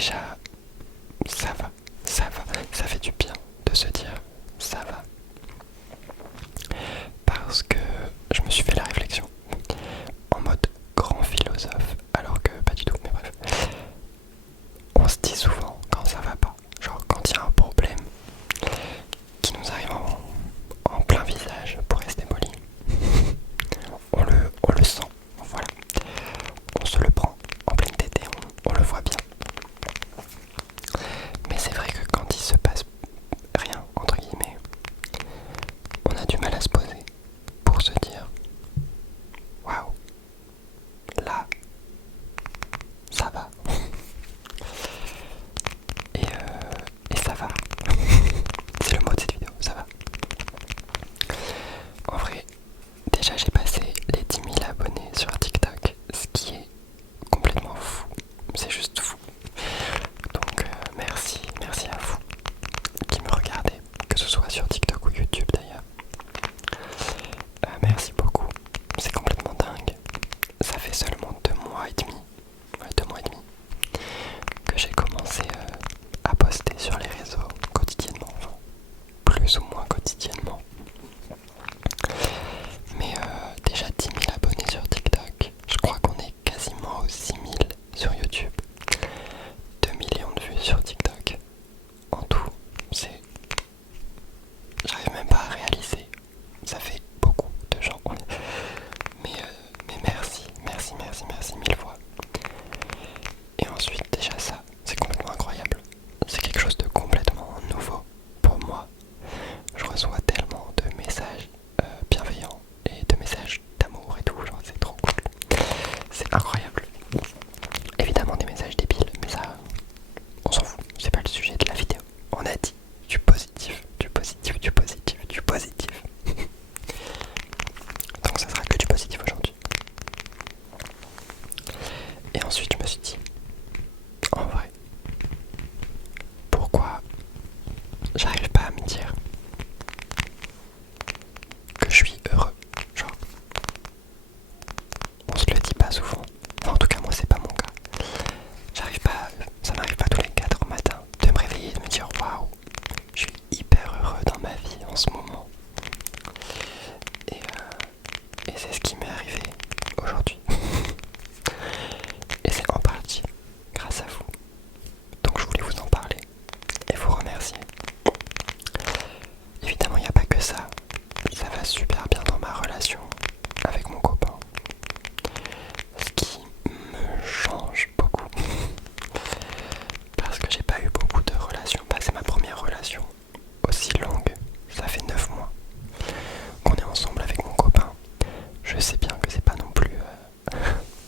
déjà, ça va, ça fait du bien de se dire ça va. Parce que je me suis fait la réflexion en mode grand philosophe, alors que pas du tout, mais bref. On se dit souvent quand ça va pas, genre quand il y a un problème qui nous arrive en plein visage, pour rester poli, on le sent, voilà. On se le prend en pleine tête et on le voit bien. Mais c'est vrai que quand il se passe rien, entre guillemets, on a du mal à se poser pour se dire waouh, là, ça va. Et ça va. C'est le mot de cette vidéo, ça va. En vrai, déjà j'ai passé les 10 000 abonnés sur TikTok, ce qui est complètement fou. C'est juste fou. Donc merci à vous qui me regardez, que ce soit sur TikTok ou YouTube d'ailleurs. Merci beaucoup, c'est complètement dingue. Ça fait seulement 2 mois et demi, ouais, 2 mois et demi, que j'ai commencé à poster sur les réseaux quotidiennement, enfin, plus ou moins quotidiennement. Mais déjà 10 000 abonnés sur TikTok, je crois qu'on est quasiment aux 6 000 sur YouTube, 2 millions de vues sur TikTok. En tout, j'arrive même pas à réaliser, ça fait beaucoup de gens. Mais merci 1000 fois. Et ensuite déjà ça, c'est complètement incroyable. C'est quelque chose de complètement nouveau pour moi. Je reçois tellement de messages bienveillants et de messages d'amour et tout, genre c'est trop cool. C'est incroyable. Évidemment des messages débiles, mais ça, on s'en fout, c'est pas le sujet de la vidéo. On a dit du positif, du positif, du positif, du positif. Donc ça sera que du positif aujourd'hui. Et ensuite je me suis dit, en vrai, pourquoi j'arrive pas à me dire que je suis heureux. Genre, on se le dit pas souvent. Enfin, en tout cas moi c'est pas mon cas. Ça m'arrive pas tous les 4 au matin de me réveiller et de me dire waouh, je suis hyper heureux dans ma vie en ce moment. Et c'est ce qui m'est arrivé aujourd'hui. Et c'est en partie grâce à vous. Donc je voulais vous en parler et vous remercier. Évidemment il n'y a pas que ça. Ça va super bien dans ma relation avec mon copain. Ce qui me change beaucoup. Parce que j'ai pas eu beaucoup de relations. Bah, c'est ma première relation aussi longue. Ça fait 9 mois qu'on est ensemble avec mon copain. Je sais bien que c'est pas non plus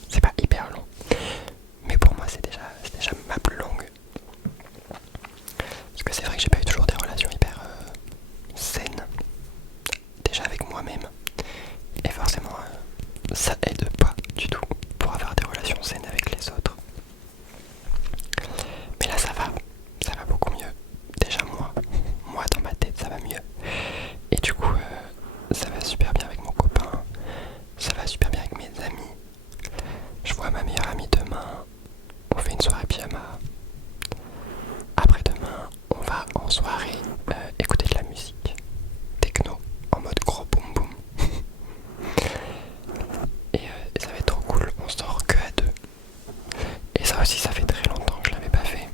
c'est pas hyper long, mais pour moi c'est déjà ma plus longue. Parce que c'est vrai que j'ai pas eu toujours des relations hyper saines, déjà avec moi-même, et forcément ça aide pas du tout pour avoir des relations saines avec les autres. Mais là ça va beaucoup mieux. Déjà moi dans ma tête ça va mieux. Et du coup ça va super bien avec mon copain, ça va super bien avec mes amis. Je vois ma meilleure amie demain, on fait une soirée pyjama. Après-demain, on va en soirée écouter de la musique techno en mode gros boum boum. Et ça va être trop cool, on sort que à deux. Et ça aussi, ça fait très longtemps que je l'avais pas fait.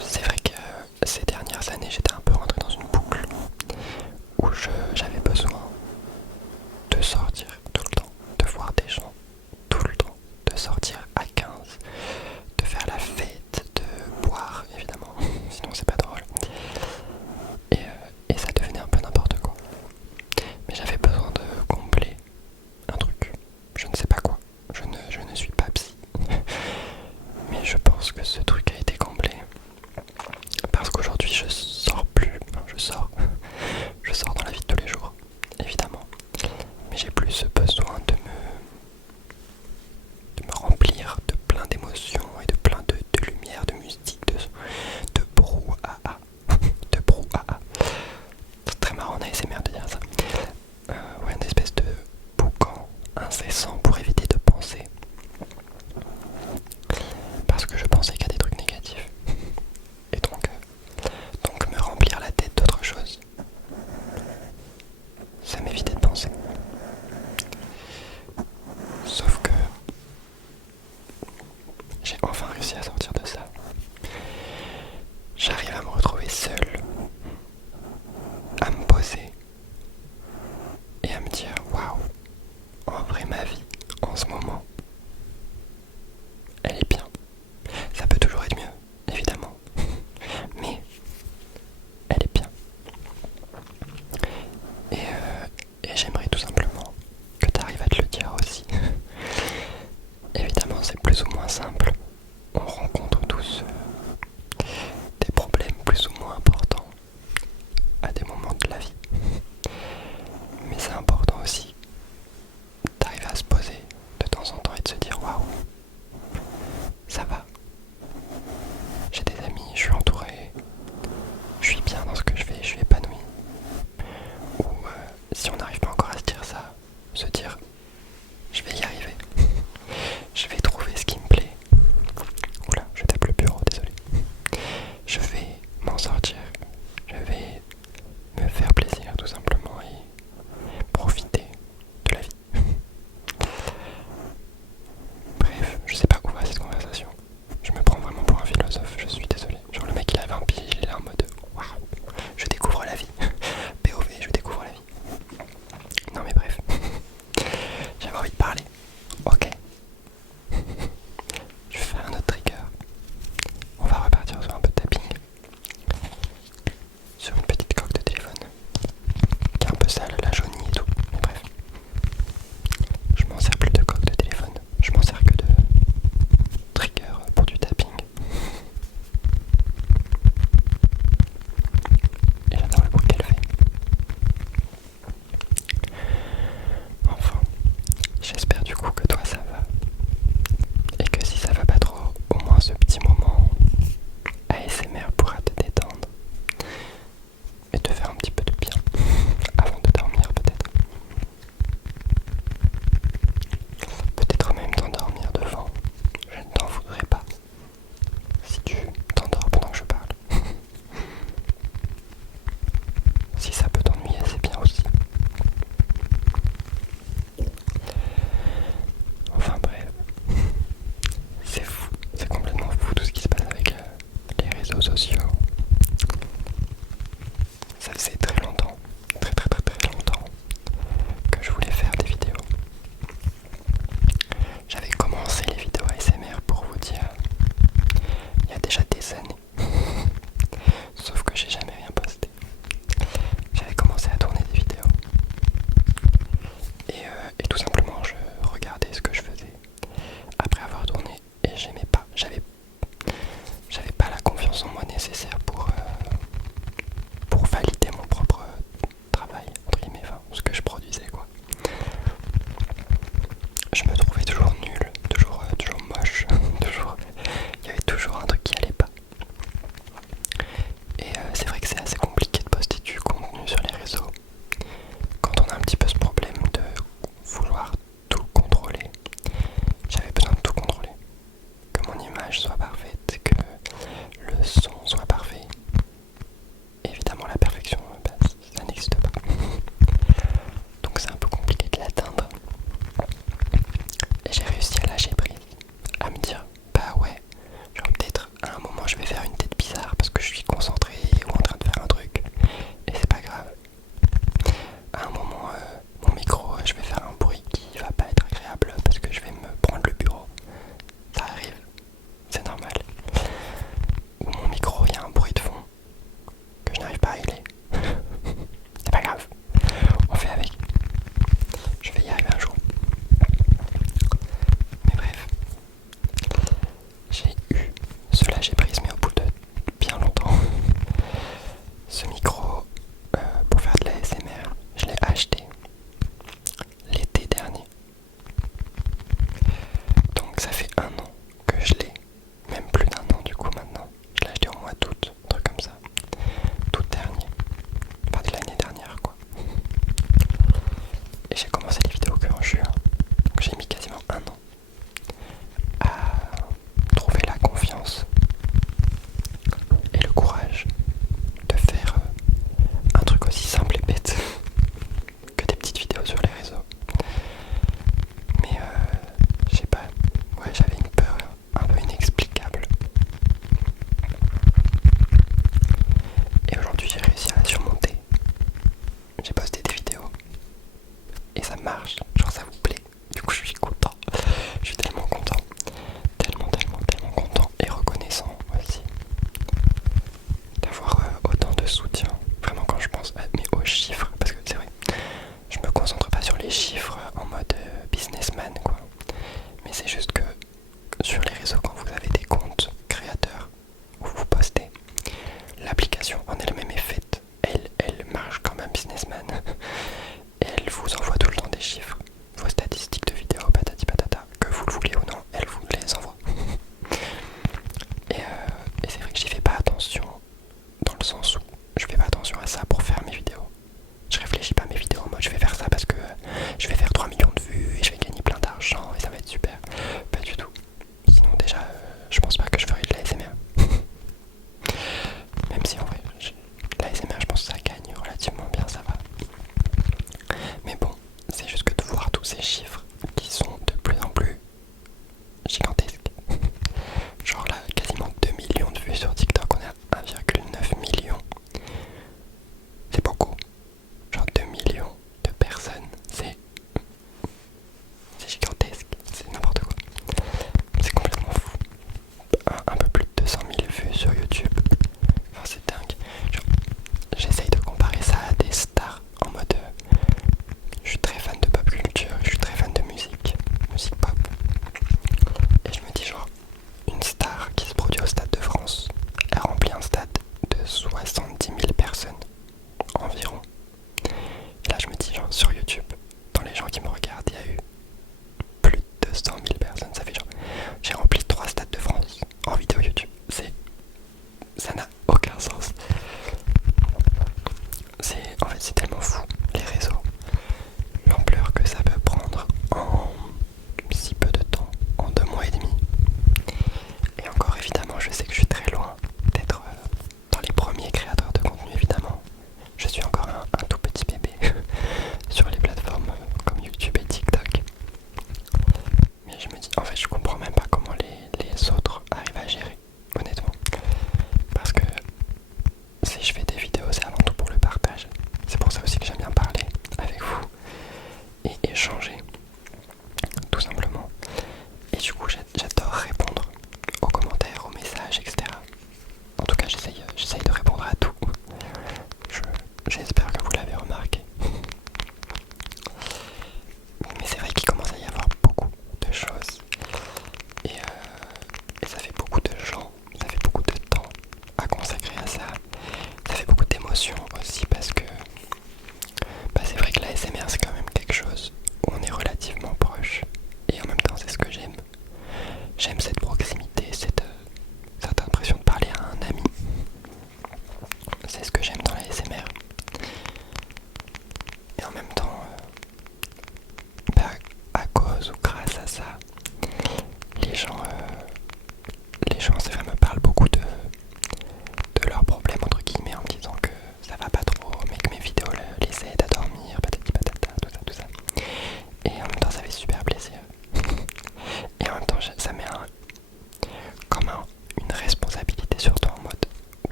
C'est vrai que ces dernières années, j'étais un peu rentré dans une boucle où j'avais besoin de sortir tout le temps, de voir des gens tout le temps, de sortir à 15, de faire la fête, de boire évidemment, sinon c'est pas drôle. Et ça devenait un peu n'importe quoi. Mais j'avais besoin de combler un truc, je ne sais pas quoi, je ne suis pas psy. Mais je pense que ce truc a été comblé. Parce qu'aujourd'hui je sors plus, enfin, je sors dans la vie de tous les jours, évidemment. Mais j'ai plus besoin de me remplir de plein d'émotions et de plein de lumière, de musique, de brouhaha. De brouhaha. C'est très marrant en ASMR de dire ça. Ouais, une espèce de boucan incessant pour éviter de penser. j'ai enfin réussi à sortir de ça. J'arrive à me retrouver seul, à me poser et à me dire waouh, en vrai ma vie en ce moment, elle est bien. Ça peut toujours être mieux, évidemment, mais elle est bien. Et j'aimerais tout simplement que tu arrives à te le dire aussi. Évidemment, c'est plus ou moins simple. On rencontre tous des problèmes plus ou moins importants à des moments de la vie. Mais c'est important aussi d'arriver à se poser de temps en temps et de se dire waouh, ça va. J'ai des amis, je suis entouré, je suis bien dans ce que je fais, je suis épanoui. Ou si on n'arrive pas encore à se dire ça, se dire je vais y arriver. Je vais trouver ce qui me plaît. Oula, je tape le bureau, désolé. Je vais m'en sortir. Je vais me faire plaisir tout simplement et profiter de la vie. Bref, je sais pas où va cette conversation. Je me prends vraiment pour un philosophe, je suis désolé. Genre le mec il avait un pied, il est là en mode waouh, je découvre la vie. POV, je découvre la vie. Non mais bref. J'avais envie de parler. Ok. Je vais faire un autre trigger. On va repartir sur un peu de tapping. Sur une petite coque de téléphone. Qui est un peu sale, la jaunie et tout. Mais bref. Je m'en sers plus de coque de téléphone. Je m'en sers que de trigger pour du tapping. Et j'adore le bruit qu'elle fait. Enfin, j'espère du coup que toi ça va. Et que si ça va pas trop, au moins ce petit moment ASMR pourra te détendre et te faire un petit peu de bien avant de dormir peut-être. Peut-être même t'endormir devant. Je ne t'en voudrais pas si tu t'endors pendant que je parle. Si ça peut t'ennuyer, c'est bien aussi. Enfin bref, c'est fou, c'est complètement fou tout ce qui se passe avec les réseaux sociaux. Ça faisait très longtemps, très longtemps que je voulais faire des vidéos. J'avais commencé les vidéos ASMR pour vous dire il y a déjà des années. Sauf que j'ai jamais rien posté. J'avais commencé à tourner des vidéos. Et tout simplement je regardais ce que je faisais après avoir tourné et j'aimais pas. J'avais pas la confiance en moi nécessaire pour valider mon propre travail, entre guillemets, enfin, ce que je produisais quoi. Je me trouvais toujours nul, toujours moche, il y avait toujours un truc qui allait pas. Et c'est vrai que c'est assez compliqué de poster du contenu sur les réseaux quand on a un petit peu ce problème de vouloir tout contrôler. J'avais besoin de tout contrôler, que mon image soit parfaite, que le son soit parfait. Évidemment la perfection, ça n'existe pas. Donc c'est un peu compliqué de l'atteindre. Et j'ai réussi à lâcher prise, à me dire bah ouais, genre peut-être à un moment je vais faire une tête bizarre parce que je suis concentré ou en train de faire un truc. Et c'est pas grave. À un moment, mon micro, je vais faire un bruit qui va pas être agréable parce que je vais me prendre le bureau. Ça arrive, c'est normal.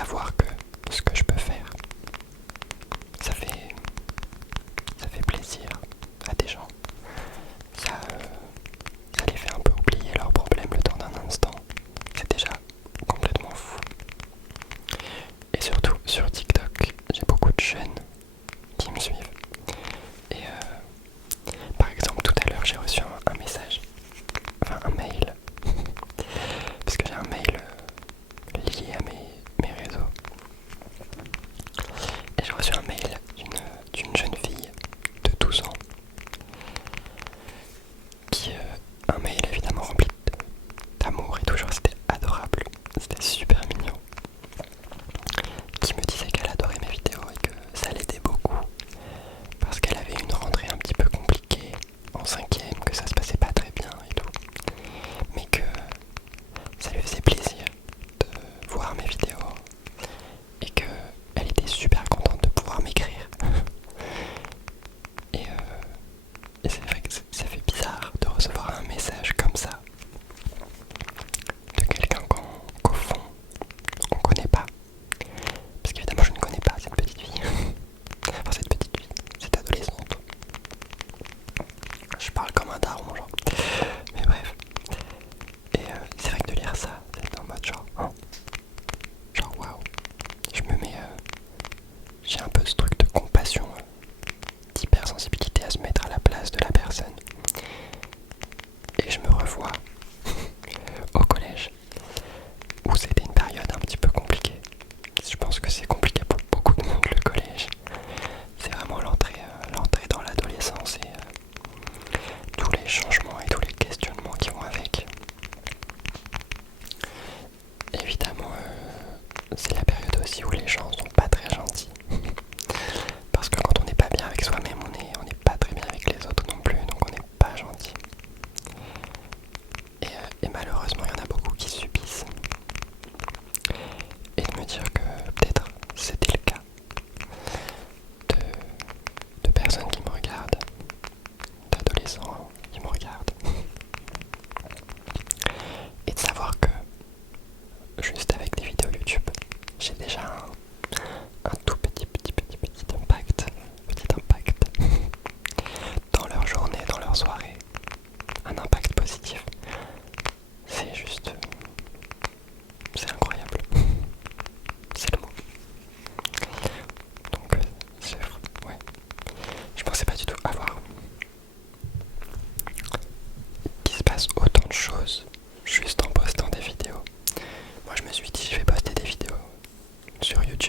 savoir que ce que je peux faire, ça fait plaisir à des gens. Ça les fait un peu oublier leurs problèmes le temps d'un instant. C'est déjà complètement fou. Et surtout sur TikTok, j'ai beaucoup de jeunes qui me suivent. Et par exemple, tout à l'heure, j'ai reçu un message, enfin un mail, parce que j'ai un mail lié à mes réseaux. Et j'ai reçu un mail d'une jeune fille de 12 ans, qui, un mail évidemment rempli d'amour et tout, genre c'était adorable, c'était super mignon, qui me disait qu'elle adorait mes vidéos et que ça l'aidait beaucoup, parce qu'elle avait une rentrée un petit peu compliquée en 5ème, que ça se passait pas très bien et tout, mais que ça lui faisait plaisir de voir mes vidéos et qu'elle était super contente de pouvoir m'écrire. Et c'est vrai que ça fait bizarre de recevoir un message comme ça de quelqu'un qu'au fond on connaît pas. Parce qu'évidemment je ne connais pas cette petite fille. Enfin cette petite fille, cette adolescente. Je parle comme un daron genre. Mais bref. Et c'est vrai que de lire ça, c'est en mode genre, hein, genre waouh. Je me mets, j'ai un peu ce truc de compassion, d'hypersensibilité à se mettre à la place de la personne. Et je me revois au collège, où c'était une période un petit peu compliquée. Je pense que c'est compliqué pour beaucoup de monde le collège. C'est vraiment l'entrée dans l'adolescence et tous les changements et tous les questionnements qui vont avec. Évidemment, c'est la période aussi où les gens sont pas très gentils. Parce que quand on n'est pas bien avec soi-même, on n'est pas très bien avec les autres non plus, donc on n'est pas gentil. Et malheureusement, il y en a beaucoup qui subissent. Et de me dire que peut-être c'était le cas de personnes qui me regardent, d'adolescents qui me regardent. Et de savoir que juste avec des vidéos YouTube, j'ai déjà un tout petit impact, dans leur journée, dans leur soirée, un impact positif. C'est juste, c'est incroyable, c'est le mot. Donc ouais, je pensais pas du tout avoir qu'il se passe autant de choses juste en postant des vidéos. Moi je me suis dit je vais poster des vidéos sur YouTube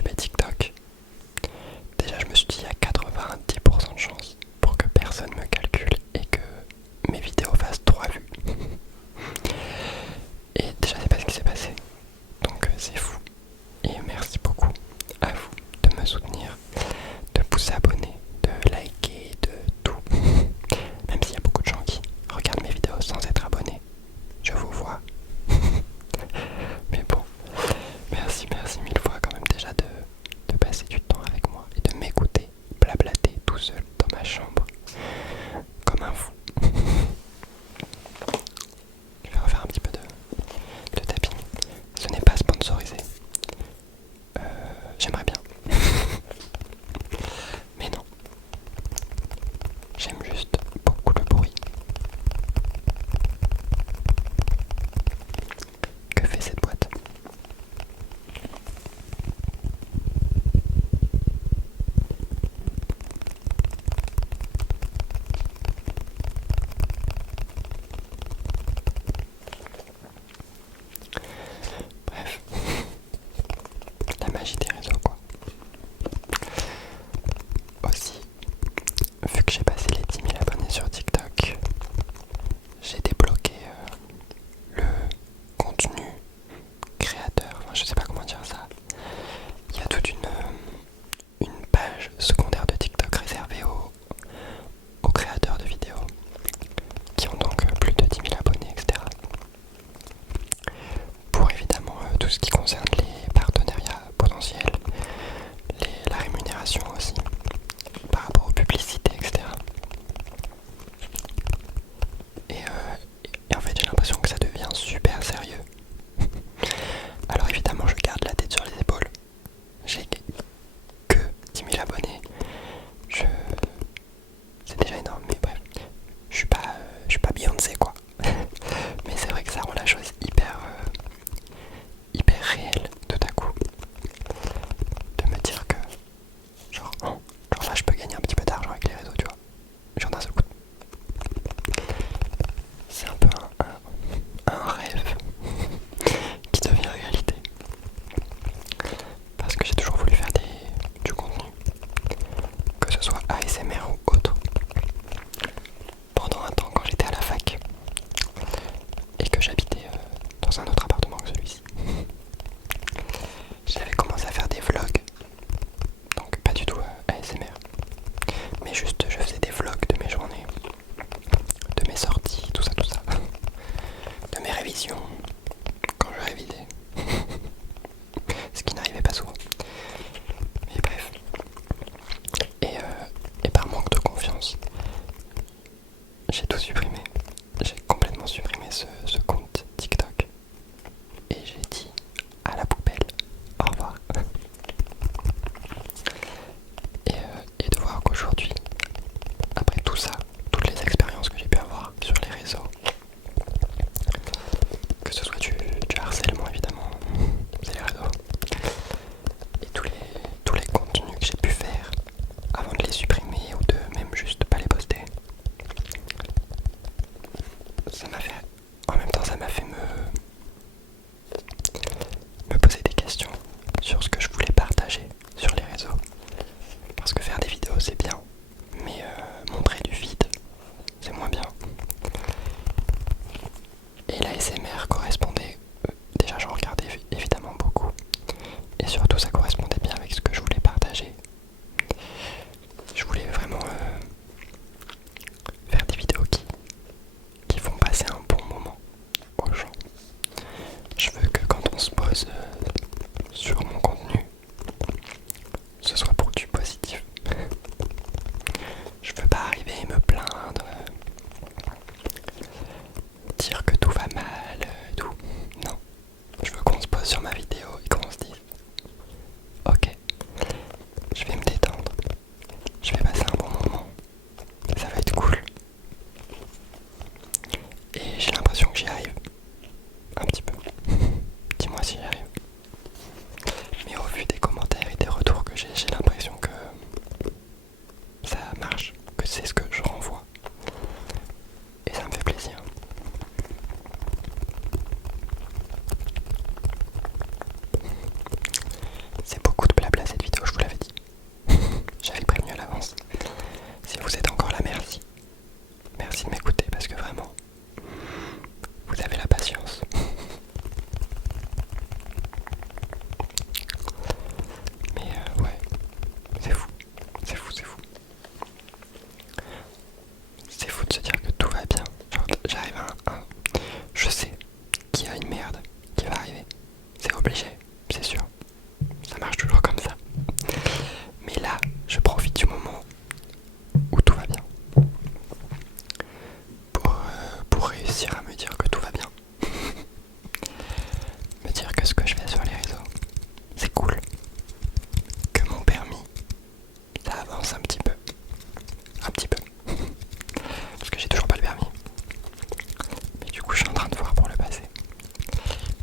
surtout ça correspondait bien avec ce que je voulais partager. Je voulais vraiment faire des vidéos qui font passer un bon moment aux gens. Je veux que quand on se pose sur mon contenu, ce soit pour du positif. Je veux pas arriver et me plaindre, dire que tout va mal, tout. Non. Je veux qu'on se pose sur ma vidéo et qu'on se dise ok, je vais me détendre, je vais passer un bon moment, ça va être cool. Et j'ai l'impression que j'y arrive. Un petit peu. Dis-moi si j'y arrive. Mais au vu des commentaires et des retours que j'ai l'impression que ça marche, que c'est ce que je renvoie. Et ça me fait plaisir. C'est beaucoup de blabla cette vidéo, je vous l'avais dit. J'avais prévenu à l'avance. Si vous êtes encore là, merci. Merci de m'écouter parce que vraiment, vous avez la patience. Mais ouais, c'est fou. C'est fou, c'est fou. C'est fou de se dire que tout va bien. Genre, j'arrive à un... Je sais qu'il y a une merde qui va arriver. C'est obligé, c'est sûr. Ça marche toujours comme ça. Mais là, je profite du moment où tout va bien. Pour réussir à me dire que tout va bien. Me dire que ce que je fais sur les réseaux, c'est cool. Que mon permis, ça avance un petit peu. Un petit peu. Parce que j'ai toujours pas le permis. Mais du coup, je suis en train de voir pour le passer.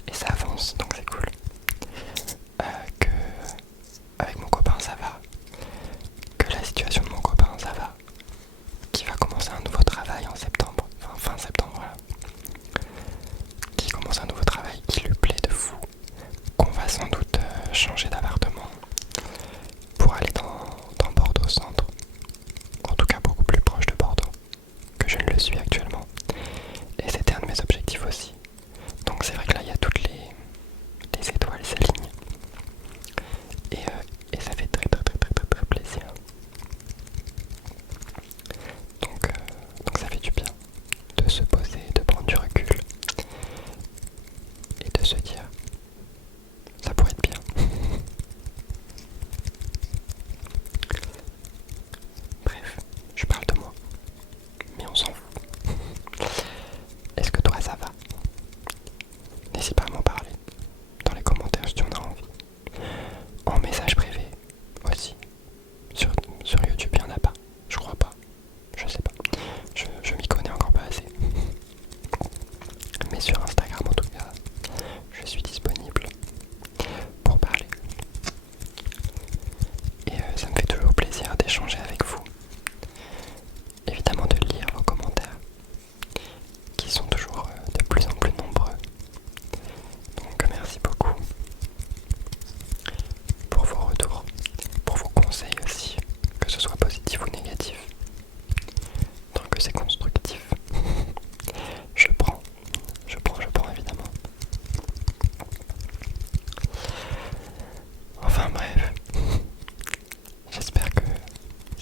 Et ça avance, donc c'est cool. Que avec mon copain, ça va. Que la situation de mon copain, ça va. Qui va commencer un nouveau travail en septembre. Enfin, fin septembre, voilà. Qui commence un nouveau travail qui lui plaît de fou. Qu'on va sans doute changer d'appartement pour aller dans Bordeaux centre. En tout cas beaucoup plus proche de Bordeaux que je ne le suis actuellement. Et c'était un de mes objectifs aussi. Donc c'est vrai que là il y a toutes les étoiles s'alignent. Et ça fait très plaisir. Donc ça fait du bien de se poser, de prendre du recul et de se dire ça pourrait être bien. Bref, je parle de moi, mais on s'en fout. Est-ce que toi ça va? N'hésite pas à m'en parler dans les commentaires si tu en as envie. En message privé aussi. Sur YouTube il n'y en a pas, je crois pas. Je sais pas. Je m'y connais encore pas assez. Mais sur Instagram en tout cas, je suis disponible pour parler. Et ça me fait toujours plaisir d'échanger avec vous. Évidemment de lire vos commentaires, qui sont toujours de plus en plus nombreux. Donc merci beaucoup pour vos retours, pour vos conseils aussi, que ce soit positif ou négatif. Tant que c'est constructif, je prends évidemment. Enfin bref, j'espère que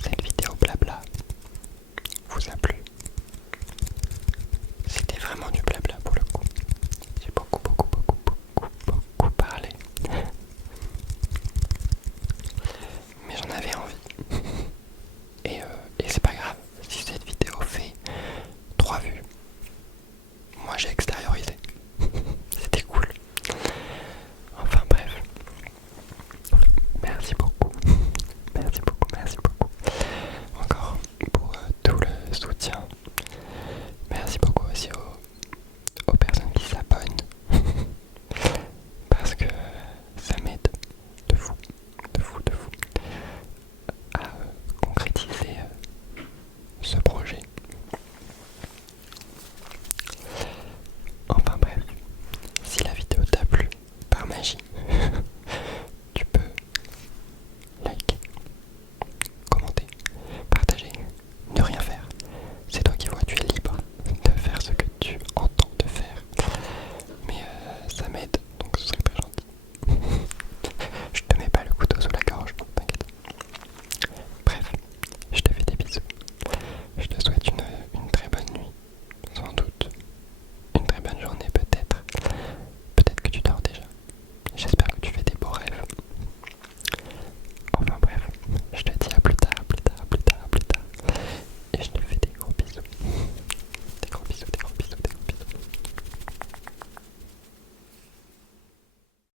cette vidéo blabla vous a plu. C'était vraiment du blabla pour le coup. J'ai beaucoup parlé. Mais j'en avais envie. Et c'est pas grave si cette vidéo fait 3 vues. Moi j'ai extériorisé. C'était cool. Enfin bref. Merci beaucoup.